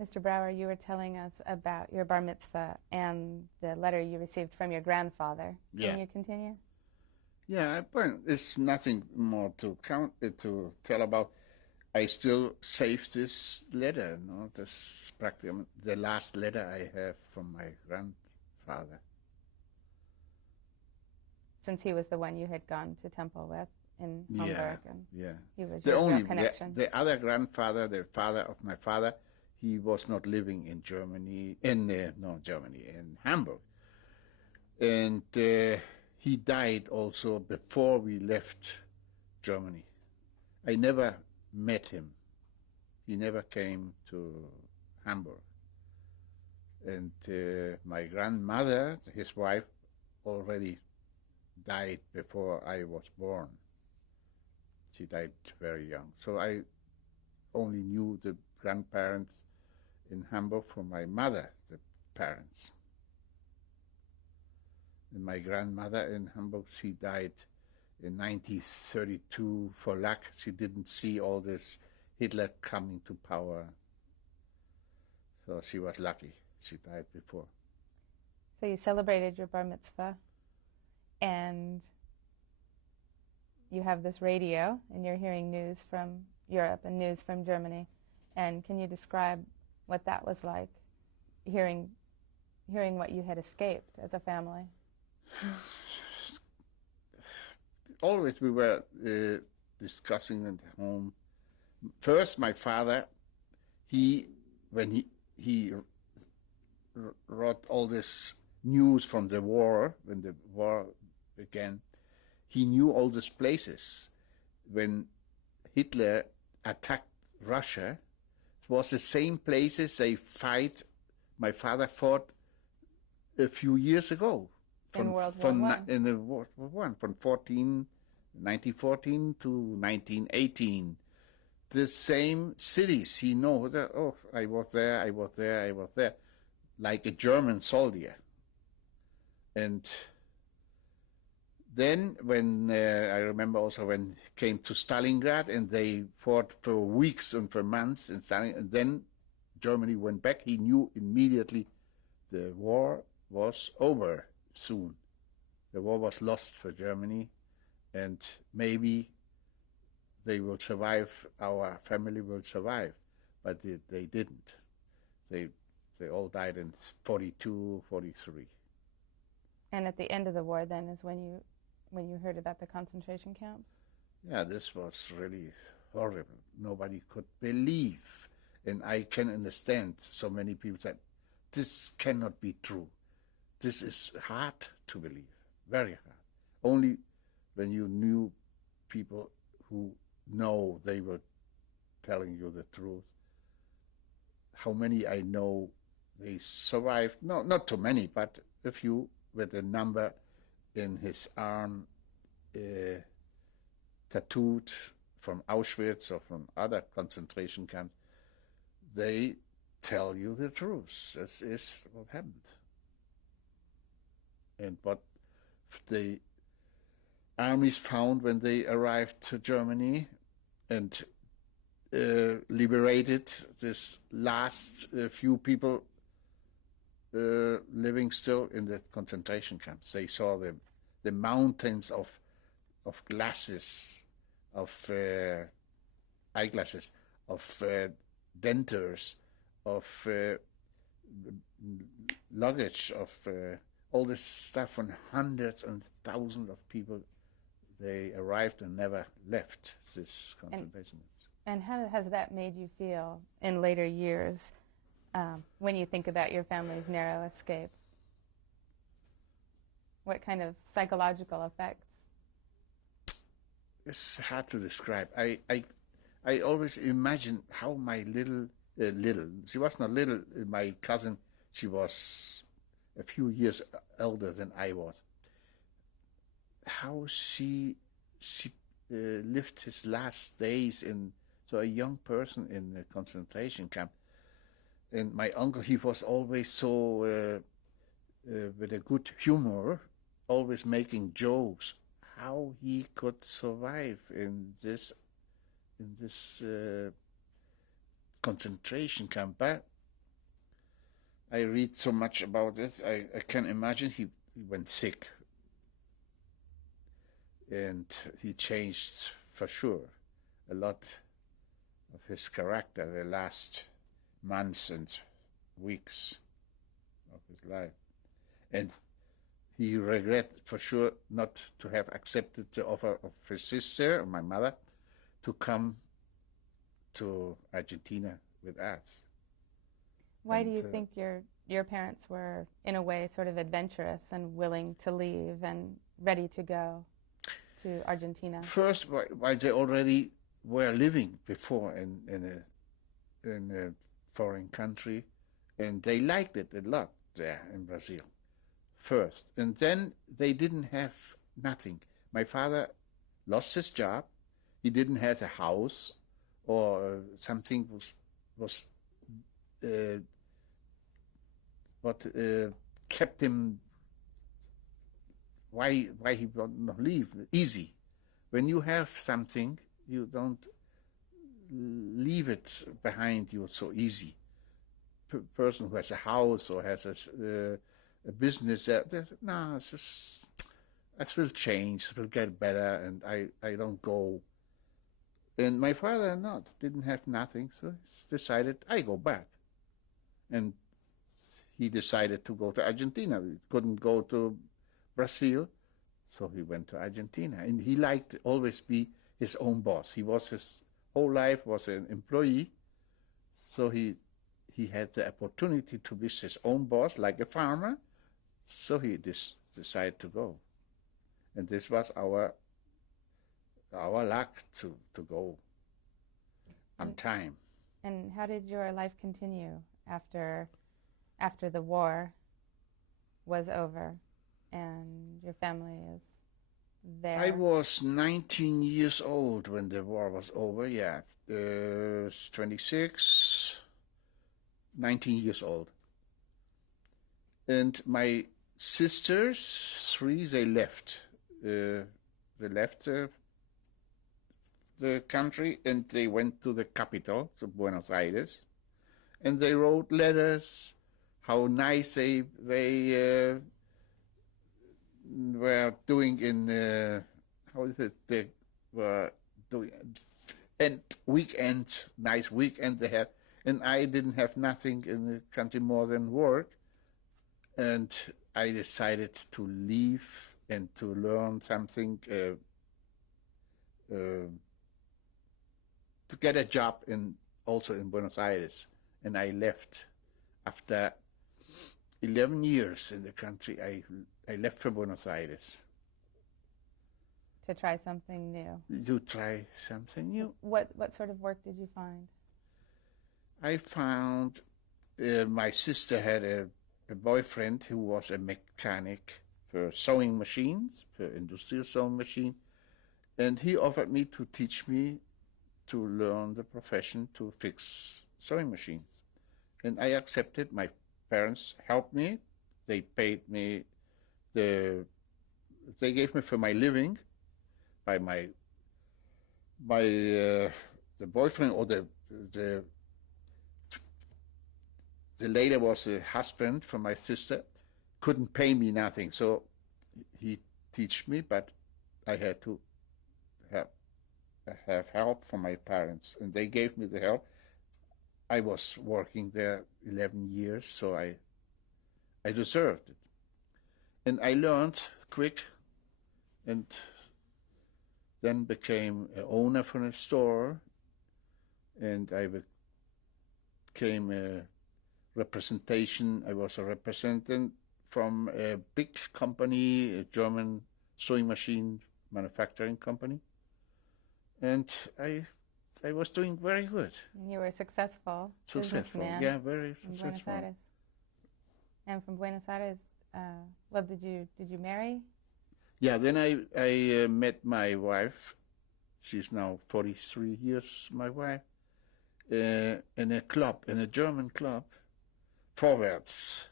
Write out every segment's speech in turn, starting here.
Mr. Brauer, you were telling us about your bar mitzvah and the letter you received from your grandfather. Yeah. Can you continue? Yeah, but it's nothing more to tell about. I still save this letter. No, this is practically the last letter I have from my grandfather. Since he was the one you had gone to temple with in Hamburg, and Yeah. he was The your only real connection. the other grandfather, the father of my father, he was not living in Germany, in Hamburg, and he died also before we left Germany. I never met him. He never came to Hamburg. And my grandmother, his wife, already died before I was born. She died very young. So I only knew the grandparents in Hamburg from my mother, the parents. And my grandmother in Hamburg, she died in 1932 for luck. She didn't see all this Hitler coming to power. So she was lucky. She died before. So you celebrated your bar mitzvah, and you have this radio, and you're hearing news from Europe and news from Germany. And can you describe what that was like, hearing what you had escaped as a family? Always we were discussing at home. First, my father, when he wrote all this news from the war, when the war began, he knew all these places. When Hitler attacked Russia, it was the same places they fight. My father fought a few years ago. In World War I. In the World War I, from 1914 to 1918. The same cities he knows. Oh, I was there, like a German soldier. And then when, I remember also when he came to Stalingrad and they fought for weeks and for months in Stalingrad, and then Germany went back, he knew immediately the war was over soon. The war was lost for Germany, and maybe they will survive, our family will survive, but they didn't. They all died in 42, 43. And at the end of the war then is when you heard about the concentration camps? Yeah, this was really horrible. Nobody could believe, and I can understand so many people said, this cannot be true. This is hard to believe, very hard. Only when you knew people who know they were telling you the truth. How many I know, they survived, no, not too many, but a few with a number in his arm tattooed from Auschwitz or from other concentration camps. They tell you the truth. This is what happened. And what the armies found when they arrived to Germany and liberated this last few people living still in the concentration camps. They saw the mountains of glasses, of eyeglasses, of dentures, of luggage, of all this stuff from hundreds and thousands of people. They arrived and never left this concentration camps. And how has that made you feel in later years when you think about your family's narrow escape? What kind of psychological effects? It's hard to describe. I always imagine how my little, she was not little, my cousin, she was a few years elder than I was. How she lived his last days so a young person in a concentration camp. And my uncle, he was always so with a good humor, always making jokes. How he could survive in this concentration camp. But I read so much about this. I can imagine he went sick. And he changed for sure a lot of his character the last months and weeks of his life. And he regret for sure not to have accepted the offer of his sister, my mother, to come to Argentina with us. Why do you think your parents were, in a way, sort of adventurous and willing to leave and ready to go to Argentina? First, while they already were living before in a foreign country, and they liked it a lot there in Brazil. First, and then they didn't have nothing. My father lost his job. He didn't have a house or something was what kept him. Why he would not leave? Easy. When you have something, you don't leave it behind you so easy. Person who has a house or has a business, no, it will change, it will get better, and I don't go. And my father didn't have nothing, so he decided, I go back. And he decided to go to Argentina. He couldn't go to Brazil, so he went to Argentina. And he liked to always be his own boss. He was his whole life was an employee, so he had the opportunity to be his own boss, like a farmer, so he decided to go. And this was our luck to go on time. And how did your life continue after the war was over and your family is there? I was 19 years old when the war was over, 26, 19 years old. And my sisters, 3, they left. They left the country and they went to the capital, to Buenos Aires. And they wrote letters, how nice they were doing in, how is it, they were doing, and weekend, nice weekend they had. And I didn't have nothing in the country more than work. And I decided to leave and to learn something, to get a job also in Buenos Aires. And I left after 11 years in the country. I left for Buenos Aires. To try something new. To try something new. What sort of work did you find? I found my sister had a boyfriend who was a mechanic for sewing machines, for industrial sewing machine, and he offered me to teach me to learn the profession to fix sewing machines. And I accepted. My parents helped me. They paid me they gave me for my living by the boyfriend, or the later was the husband for my sister, couldn't pay me nothing. So he teach me, but I had to have help from my parents, and they gave me the help. I was working there 11 years, so I deserved it. And I learned quick, and then became an owner for a store, and I became a representation. I was a representative from a big company, a German sewing machine manufacturing company, and I was doing very good. And you were successful. Successful, businessman very in successful. Buenos Aires. And from Buenos Aires, well, did you marry? Yeah, then I met my wife. She's now 43 years, my wife, in a club, in a German club, Vorwärts.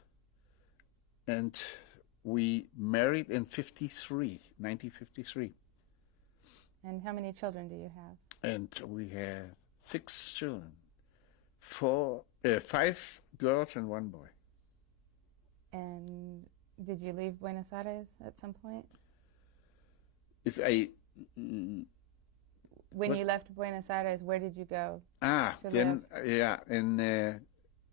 And we married in 1953. And how many children do you have? And we have 6 children, 5 girls and 1 boy. And did you leave Buenos Aires at some point? If I When What? you left Buenos Aires, where did you go? then yeah, in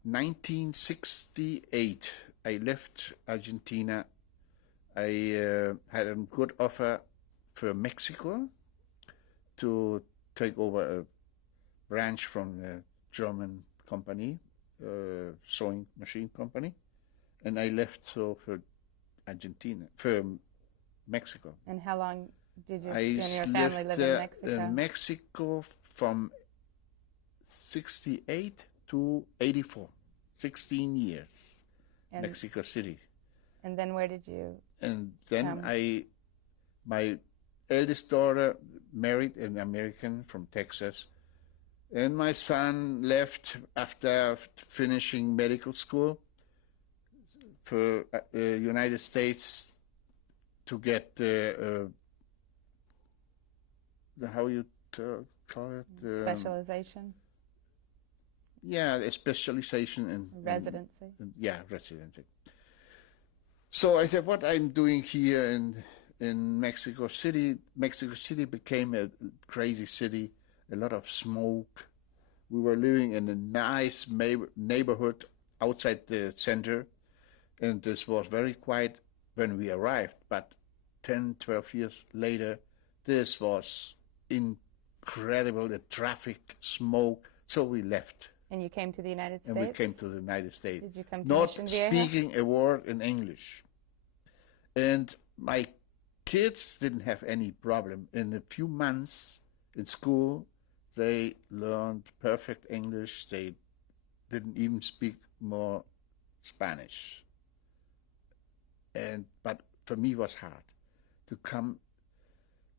1968 I left Argentina. I had a good offer for Mexico to take over a branch from a German company, sewing machine company, and I left for Argentina, for Mexico. And how long did you I and your family lived live in there Mexico? in Mexico from 68 to 84, 16 years, And, Mexico City. and then where did you? And then come? My eldest daughter married an American from Texas, and my son left after finishing medical school for United States to get how you call it? Specialization? Yeah, a specialization in Residency? Residency. So I said, what I'm doing here in Mexico City became a crazy city, a lot of smoke. We were living in a nice neighborhood outside the center, and this was very quiet when we arrived. But 10, 12 years later, this was incredible, the traffic, smoke. So we left. And you came to the United States? And we came to the United States. Did you come to not Mission Vieja? Speaking a word in English. And my kids didn't have any problem. In a few months in school, they learned perfect English. They didn't even speak more Spanish. But for me, it was hard to come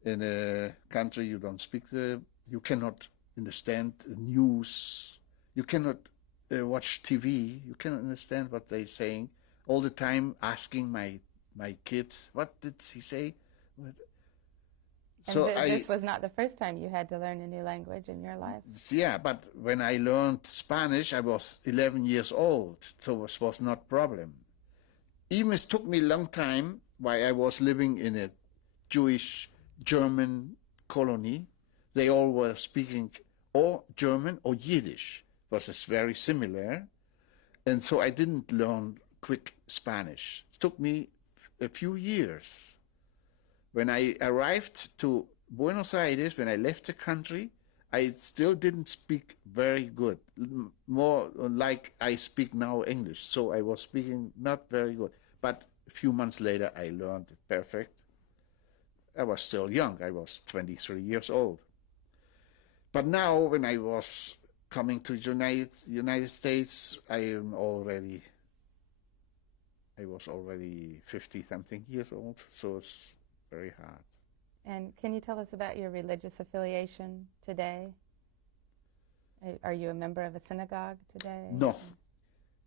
in a country you don't speak you cannot understand the news. You cannot watch TV. You cannot understand what they're saying. All the time asking my kids, what did he say? And this was not the first time you had to learn a new language in your life. Yeah, but when I learned Spanish, I was 11 years old, so it was not a problem. Even it took me a long time while I was living in a Jewish German colony. They all were speaking or German or Yiddish, because it's very similar. And so I didn't learn quick Spanish. It took me a few years. When I arrived to Buenos Aires, when I left the country, I still didn't speak very good, more like I speak now English. So I was speaking not very good. But a few months later, I learned it perfect. I was still young. I was 23 years old. But now, when I was coming to United States, I was already 50-something years old, so it's very hard. And can you tell us about your religious affiliation today? Are you a member of a synagogue today? No.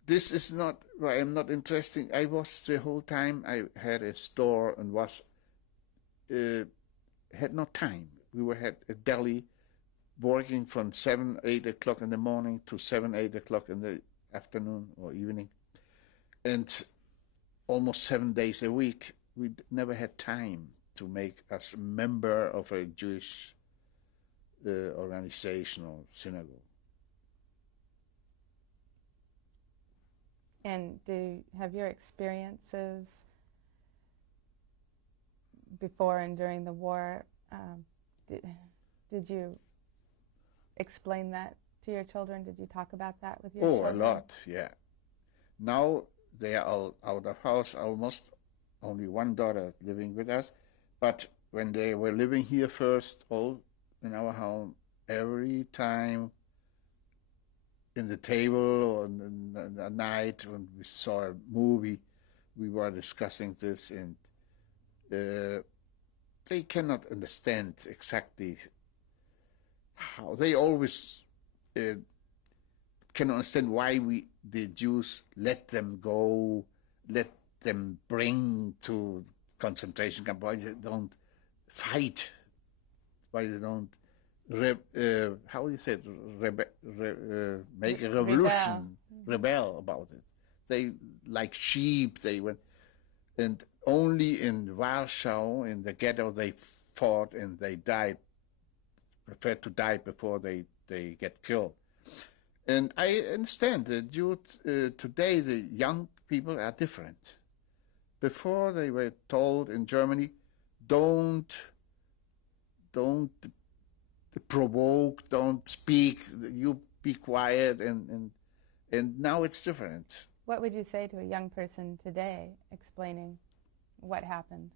This is not, I am not interested. I was the whole time, I had a store and had no time. We had a deli working from 7, 8 o'clock in the morning to 7, 8 o'clock in the afternoon or evening. And almost 7 days a week, we never had time to make us a member of a Jewish organization or synagogue. And have your experiences before and during the war, did you explain that to your children? Did you talk about that with your children? Oh, a lot, yeah. Now they are all out of house, almost only one daughter living with us. But when they were living here first, all in our home, every time in the table or in the night when we saw a movie, we were discussing this, and they cannot understand exactly how. They always cannot understand why the Jews let them go, let them bring to concentration camp, why they don't fight, why they don't how do you say it? Make a revolution, rebel about it. They like sheep. They went, and only in Warsaw, in the ghetto, they fought and they died. Preferred to die before they get killed. And I understand that today the young people are different. Before they were told in Germany, don't provoke, don't speak, you be quiet, and now it's different. What would you say to a young person today explaining what happened?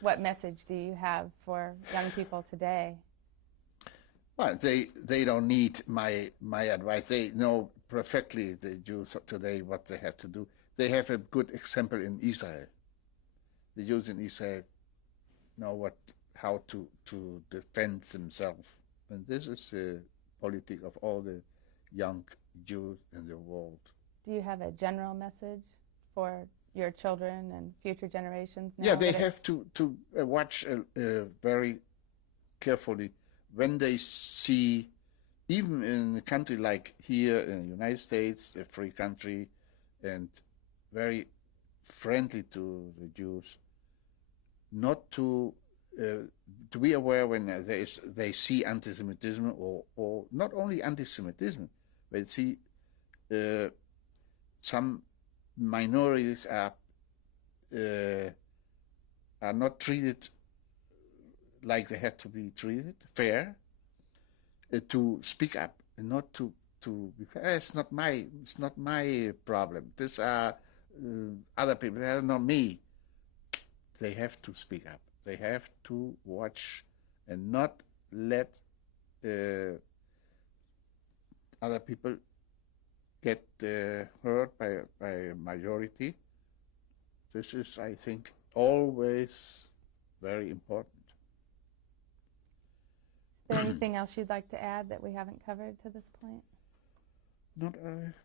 What message do you have for young people today? Well, they don't need my advice. They know perfectly, the Jews today, what they have to do. They have a good example in Israel. The Jews in Israel know how to defend themselves. And this is the politic of all the young Jews in the world. Do you have a general message for your children and future generations now? Yeah, they have to watch very carefully when they see, even in a country like here in the United States, a free country and very friendly to the Jews, not to be aware when they see anti-Semitism, or not only anti-Semitism, but see some minorities are not treated like they have to be treated, fair, to speak up, and not to it's not my problem. These are other people. They are not me. They have to speak up. They have to watch and not let other people get hurt by a majority. This is, I think, always very important. Is there anything else you'd like to add that we haven't covered to this point? Not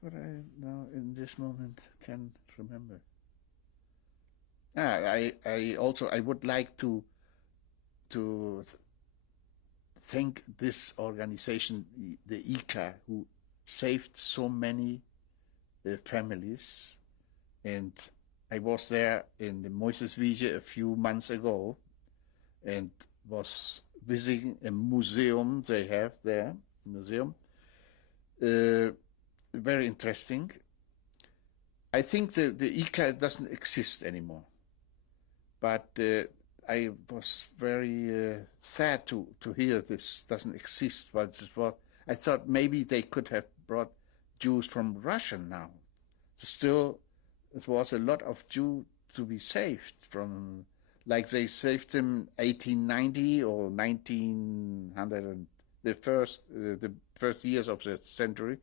what I now in this moment can remember. I would like to thank this organization, the ICA, who saved so many families. And I was there in the Moiseswiese a few months ago and was visiting a museum they have there, very interesting. I think the ICA doesn't exist anymore, but I was very sad to hear this doesn't exist. But I thought maybe they could have brought Jews from Russia now. Still, it was a lot of Jews to be saved from, like they saved them 1890 or 1900, the first years of the century.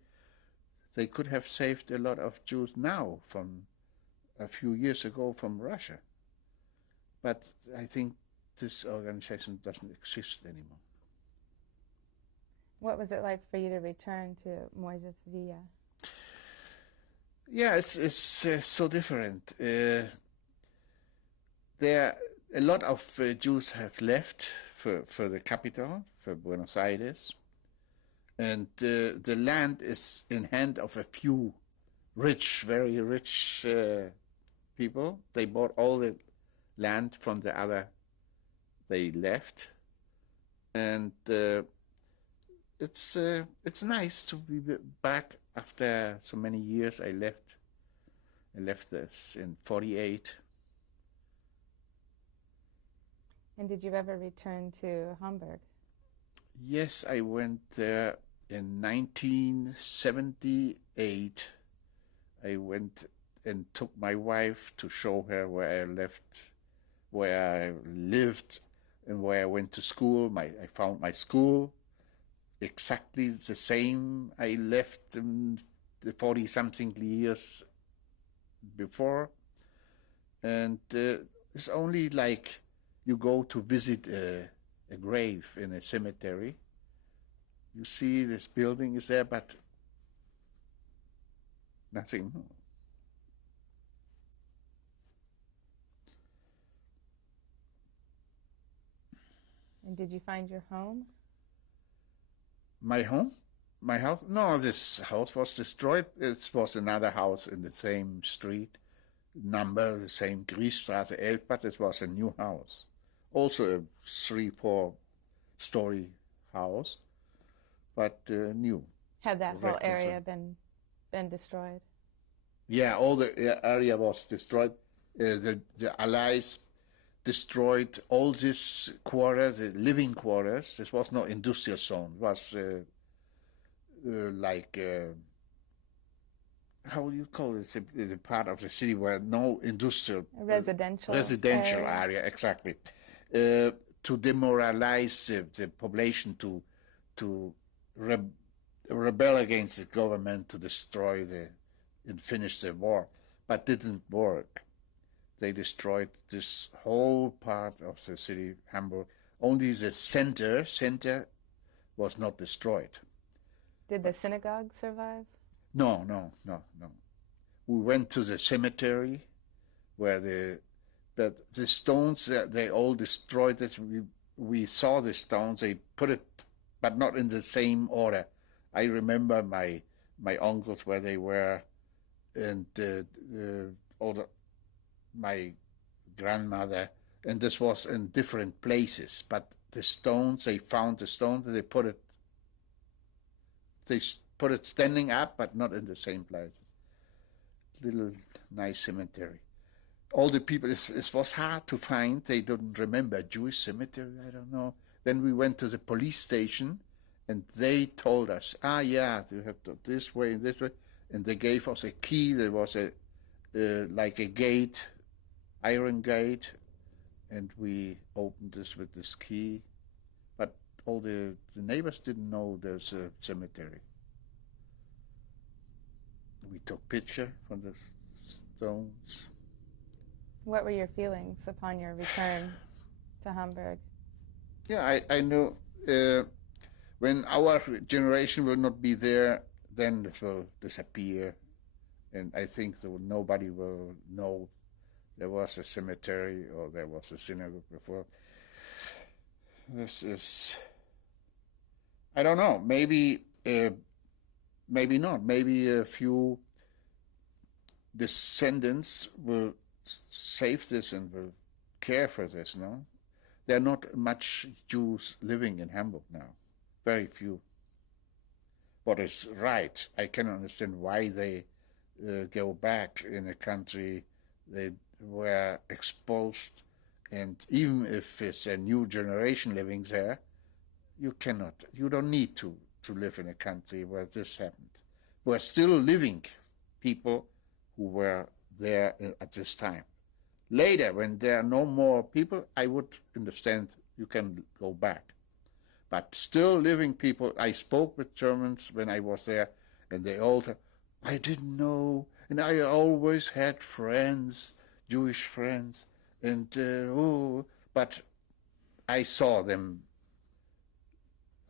They could have saved a lot of Jews now from a few years ago from Russia. But I think this organization doesn't exist anymore. What was it like for you to return to Moiseswiese? Yeah, it's so different. There, a lot of Jews have left for the capital, for Buenos Aires, and the land is in hand of a few rich, very rich people. They bought all the land from the other they left, and it's nice to be back after so many years. I left this in 48. And did you ever return to Hamburg? Yes, I went there in 1978. I went and took my wife to show her where I lived, and where I went to school. I found my school exactly the same I left the 40-something years before. And it's only like you go to visit a grave in a cemetery. You see this building is there, but nothing more. And did you find your home? My home? My house? No, this house was destroyed. It was another house in the same street, number, the same Griesstraße 11, but it was a new house. Also a 3-4-story house, but new. Had that whole area been destroyed? Yeah, all the area was destroyed. The Allies destroyed all this quarters, the living quarters. This was no industrial zone. It was like, how do you call it? The part of the city where no industrial... Residential area, exactly. To demoralize the population, to rebel against the government, to destroy and finish the war. But didn't work. They destroyed this whole part of the city, Hamburg. Only the center was not destroyed. Did the synagogue survive? No. We went to the cemetery where but the stones, they all destroyed it. We saw the stones, they put it, but not in the same order. I remember my uncles where they were, and my grandmother, and this was in different places. But the stones, they found the stones, they put it standing up, but not in the same places. Little nice cemetery. All the people, it was hard to find. They didn't remember Jewish cemetery, I don't know. Then we went to the police station, and they told us, yeah, you have to this way and this way. And they gave us a key. There was like a gate, iron gate, and we opened this with this key. But all the neighbors didn't know there's a cemetery. We took picture from the stones. What were your feelings upon your return to Hamburg? Yeah, I knew when our generation will not be there, then it will disappear. And I think that nobody will know there was a cemetery or there was a synagogue before. This is, I don't know, maybe not. Maybe a few descendants will save this and will care for this, no? There are not much Jews living in Hamburg now, very few. What is right, I cannot understand why they go back in a country they were exposed, and even if it's a new generation living there, you don't need to live in a country where this happened. We're still living people who were there at this time. Later, when there are no more people, I would understand you can go back. But still living people, I spoke with Germans when I was there, and they all said, I didn't know, and I always had friends, Jewish friends, and but I saw them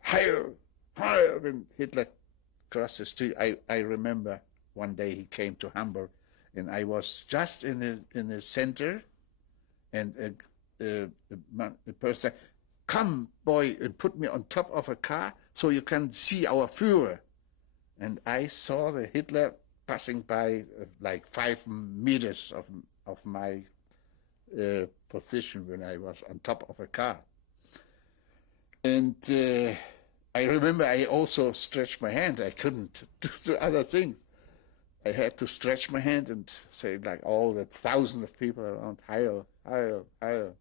higher, when Hitler crossed the street. I remember one day he came to Hamburg, and I was just in the center, and the person said, come, boy, and put me on top of a car so you can see our Führer. And I saw the Hitler passing by like 5 meters of my position when I was on top of a car. And I remember I also stretched my hand. I couldn't do other things. I had to stretch my hand and say, like all the thousands of people around, Heil, Heil, Heil.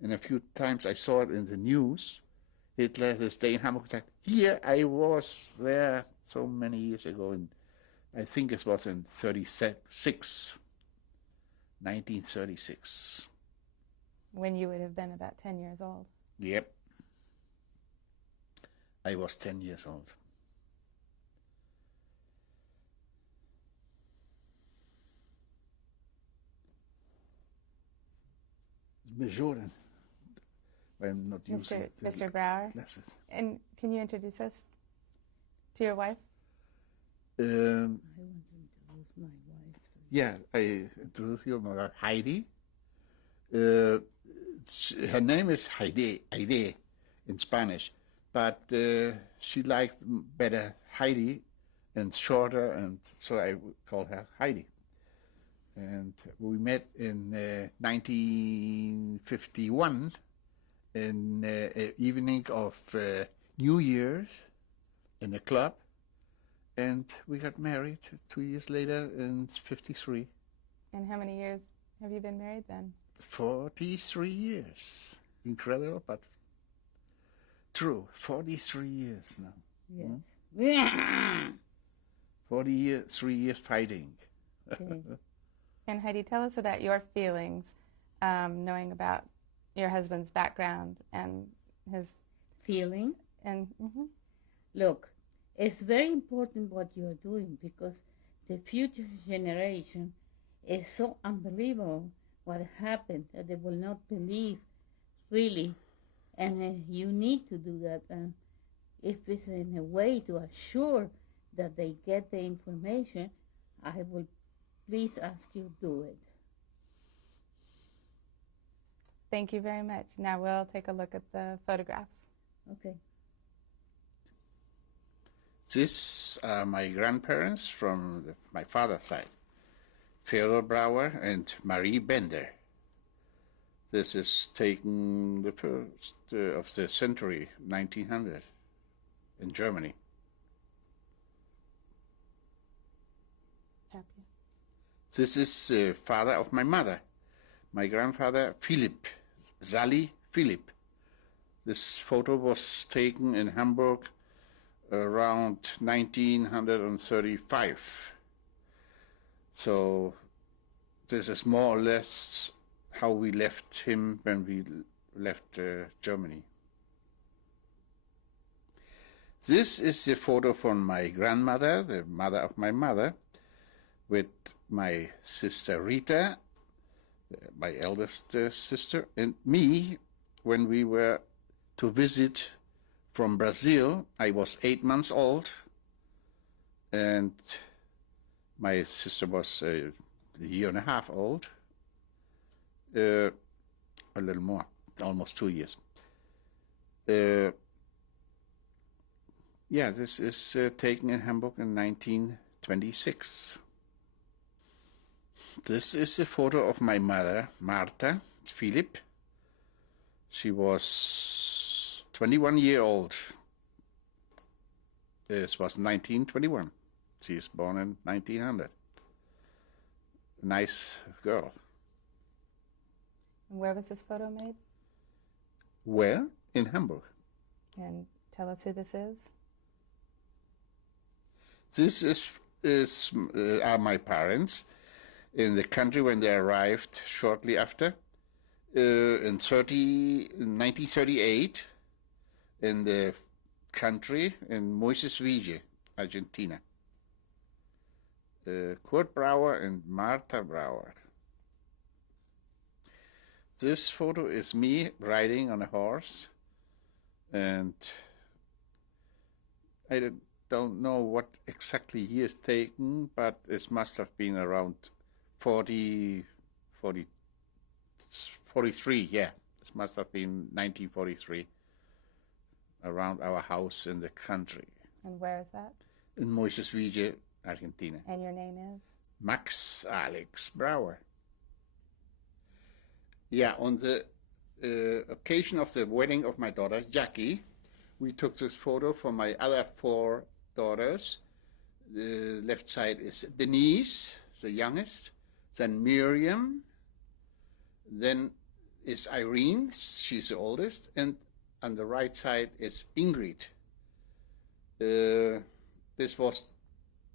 And a few times I saw it in the news. Hitler, this day in Hamburg, said, here I was there so many years ago. And I think it was in 1936. When you would have been about 10 years old. Yep. I was 10 years old. Jordan. I'm not using Mr. Brauer. Glasses. And can you introduce us to your wife? I want to introduce my wife. Yeah, I introduce you, my Heidi. Her name is Heidi in Spanish. but she liked better Heidi and shorter, and so I would call her Heidi. And we met in 1951 in an evening of New Year's in a club, and we got married 2 years later in 53. And how many years have you been married then? 43 years. Incredible, but true. 43 years now. Yes. 43 years fighting. Okay. And Heidi, tell us about your feelings knowing about your husband's background and his Feeling. and Look, it's very important what you're doing because the future generation is so unbelievable what happened that they will not believe really. And you need to do that. And if it's in a way to assure that they get the information, I will please ask you to do it. Thank you very much. Now we'll take a look at the photographs. Okay. These are my grandparents from my father's side, Theodor Brauer and Marie Bender. This is taken the first of the century, 1900, in Germany. Happy. This is the father of my mother, my grandfather Philipp, Sally Philipp. This photo was taken in Hamburg around 1935. So this is more or less how we left him when we left Germany. This is the photo from my grandmother, the mother of my mother, with my sister Rita, my eldest sister, and me when we were to visit from Brazil. I was 8 months old, and my sister was a year and a half old, a little more, almost 2 years. Yeah, this is taken in Hamburg in 1926. This is a photo of my mother, Martha Philipp. She was 21 years old. This was 1921. She was born in 1900. Nice girl. And where was this photo made? Where? In Hamburg. And tell us who this is. This are my parents in the country when they arrived shortly after. In 1938 in the country in Moisés, Argentina. Kurt Brauer and Martha Brauer. This photo is me riding on a horse, and I don't know what exactly he is taken, but it must have been around 43, yeah. This must have been 1943, around our house in the country. And where is that? In Moisés, Argentina. And your name is? Max Alex Brauer. Yeah, on the occasion of the wedding of my daughter, Jackie, we took this photo for my other 4 daughters. The left side is Denise, the youngest, then Miriam, then is Irene, she's the oldest, and on the right side is Ingrid. This was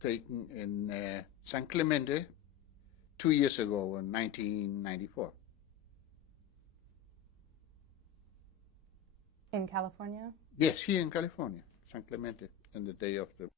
taken in San Clemente 2 years ago in 1994. In California? Yes, here in California, San Clemente, in the day of the